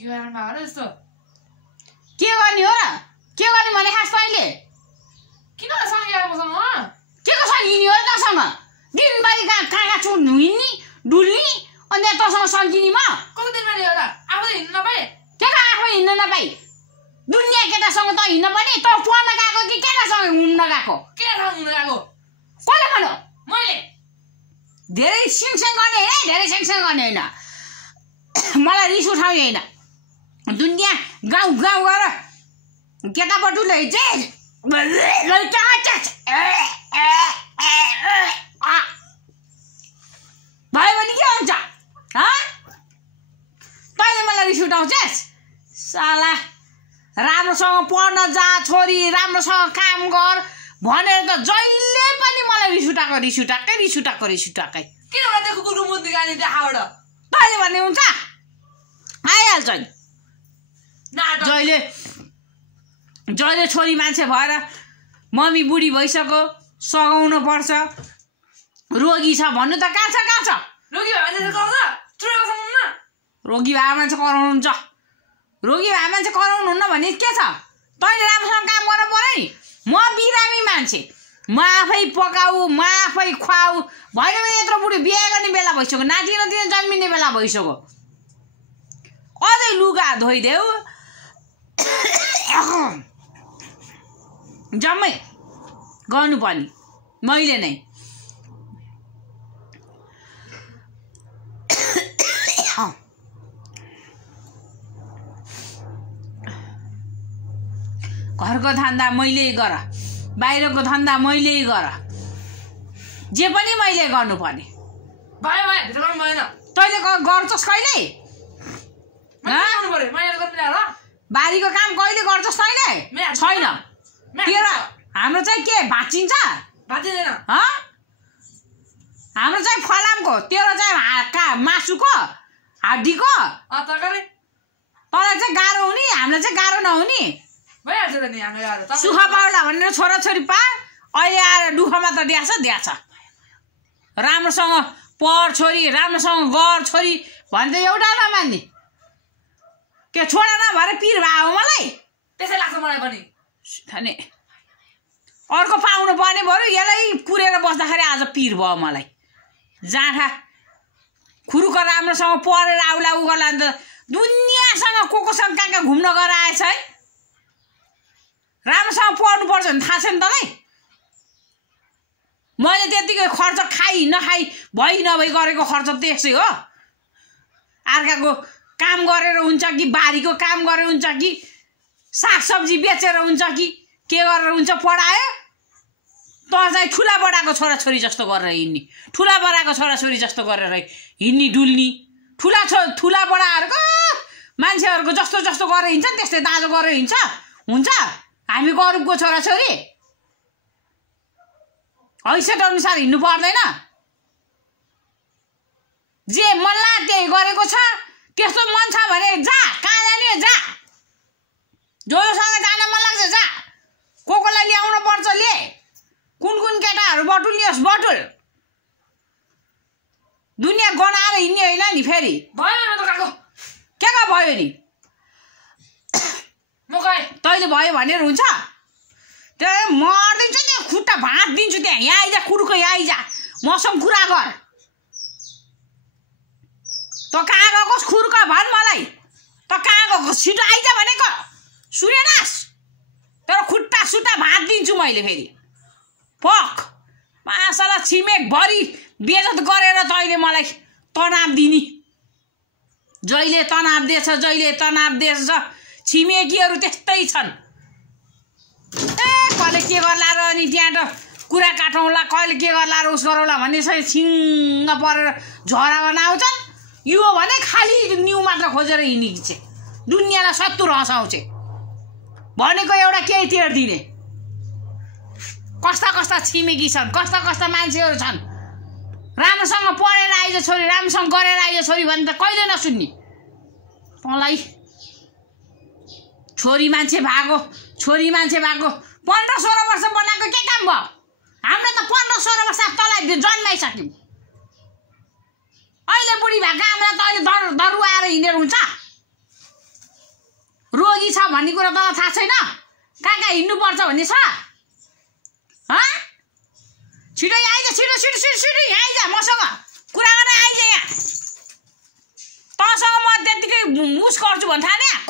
के गर्ने मागर जस्तो के गर्ने हो र के गर्ने भने खास तैँले किन सँगै आएको मसँग के को सकिने हो तँसँग दिनभरि कहाँ छु हिँड्ने डुल्ने अनि तँसँग सकिने म कति दिनमा ल्यायो र आफै हिँड्नु नपाए के का आफै हिँड्न नपाई दुनियाँ केटासँग त हिँड्न पर्ने त पढ्न गएको कि केटासँग घुम्न गएको के ठाउँ हुन गएको कसले भन्यो मैले धेरै सिङसिङ गर्ने होइन धेरै सिङसिङ गर्ने होइन मलाई रिस उठाउने होइन दुनियाँ गाउँ गाउँ गएर केटापटुले चाहिँ भयो भने के हुन्छ तैँले मलाई रिस उठाउँछस् साला राम्रोसँग पढ्न जा छोरी राम्रोसँग काम गर भनेर त जहिले पनि मलाई रिस उठाएकै किन त्यो कुकुरको मुन्दी गाली देखाबाट तैँले भन्ने हुन्छ आइहाल्छ नि जहिले छोरी मान्छे भएर मम्मी बुढी भइसक्यो सघाउनु पर्छ रोगी छ भन्नु त कहाँ छ रोगी भए मान्छे कराउँछ रोगी भए मान्छे कराउनुहुन्छ रोगी भए मान्छे कराउनुहुन्न भने के छ तैँले राम्रोसँग काम गर्नु पर्यो नि म बिरामी मान्छे म आफै पकाऊ म आफै खुवाऊ भएन भने यत्रो बुढी बिहा गर्ने बेला भइसक्यो नाति जन्मिने बेला भइसक्यो अझै लुगा धोइदेऊ जम्मै गर्नुपर्ने मैले नै घरको धन्दा मैले गर बाहिरको धन्दा मैले गर जे पनि मैले गर्नुपर्ने तैँले गर्छस् कहिले बारीको काम कहिले गर्छस् तैँले छैन तेरो हाम्रो चाहिँ के भाँचिन्छ हाम्रो चाहिँ फलामको तेरो चाहिँ मासुको हड्डीको तरकारी तँलाई चाहिँ गाह्रो हुने हामीलाई चाहिँ गाह्रो नहुने भइहाल्छ त नि हाम्रो गाह्रो सुखा पाउला भनेर छोराछोरी पा अहिले आएर दुःखमा त द्याछ राम्रोसँग पढ छोरी राम्रोसँग गर छोरी भने त एउटा नमान्ने के छोरा नभएर पिर भयो मलाई त्यसै लाग्छ मलाई पनि अनि अर्को पाउनु पर्ने बरु यसलाई कुरेर बस्दाखेरि आज पिर भयो मलाई जाँठा खुरुको राम्रोसँग पढेर आउला उ गर्ला अन्त दुनियाँसँग कोसँग कहाँ घुम्न गएर आएछ है राम्रोसँग पढ्नुपर्छ भने थाहा छ नि तँलाई मैले त्यतिकै खर्च खाइ नखाइ भइ नभई गरेको खर्च त्यसै हो अर्काको काम गरेर हुन्छ कि बारीको काम गरेर हुन्छ कि सागसब्जी बेचेर हुन्छ कि के गरेर हुन्छ पढायो त चाहिँ ठुला बडाको छोराछोरी जस्तो गरेर हिँड्ने ठुला बडाको छोराछोरी जस्तो गरेर हिँड्ने डुल्ने ठुला बडाहरूको मान्छेहरूको जस्तो जस्तो गरेर हिँड्छ त्यस्तै दाँजो गरेर हिँड्छ हुन्छ हामी गरुबको छोराछोरी हैसियत अनुसार हिँड्नु पर्दैन जे मनला त्यही गरेको छ त्यस्तो मन छ भने जा कहाँ जाने जा जोसँग जान मन लाग्छ जा कोलाई ल्याउनु पर्छ ले कुन केटाहरू बटुलियोस् बटुल दुनियाँ गनाएर हिँड्ने होइन नि फेरि भयो त काको के का भयो नि म गएँ तैँले भयो भनेर हुन्छ त्यो मर्दिन्छु त्यो खुट्टा भाँट दिन्छु त्यहाँ यहाँ आइजा कुरुको यहाँ आइजा मसँग कुरा गर त कहाँ गएको खुरुको भन मलाई त कहाँ गएको छिटो आइजा भनेको सुनेनस् तर खुट्टा सुट्टा भाँट दिन्छु मैले फेरि पक मासला छिमेकभरि बेजत गरेर तैँले मलाई तनाव दिने जहिले तनाव दिएछ छिमेकीहरू त्यस्तै छन् कहिले के गर्ला र अनि त्यहाँ त कुरा काटौँला कहिले के गर्ला र उस गरौँला भन्ने चाहिँ छिङ्ग परेर झरा गर्न आउँछन् यो भने खालि न्यु मात्र खोजेर हिँडेकी छ दुनियाँलाई 70 हँसाउँछे भनेको एउटा केही तिर्दिने कस्ता छिमेकी छन् कस्ता मान्छेहरू छन् राम्रोसँग पढेर आइज छोरी राम्रोसँग गरेर आइज छोरी भने त कहिले नसुन्ने तँलाई छोरी मान्छे भएको 15-16 वर्ष बनाएको के काम भयो हाम्रो त 15-16 वर्ष तँलाई जन्माइसक्यौँ अहिले बुढी भएको हामीलाई त अहिले दरुवा आएर हिँडेर हुन्छ भन्ने कुरा तँलाई थाहा छैन कहाँ हिँड्नुपर्छ भन्ने छ छिटो आइज छिटो छिटो छिटो छिटो यहाँ आइज मसँग कुरा गर्न आइज यहाँ तँसँग म त्यत्तिकै मुस गर्छु भन् थाहा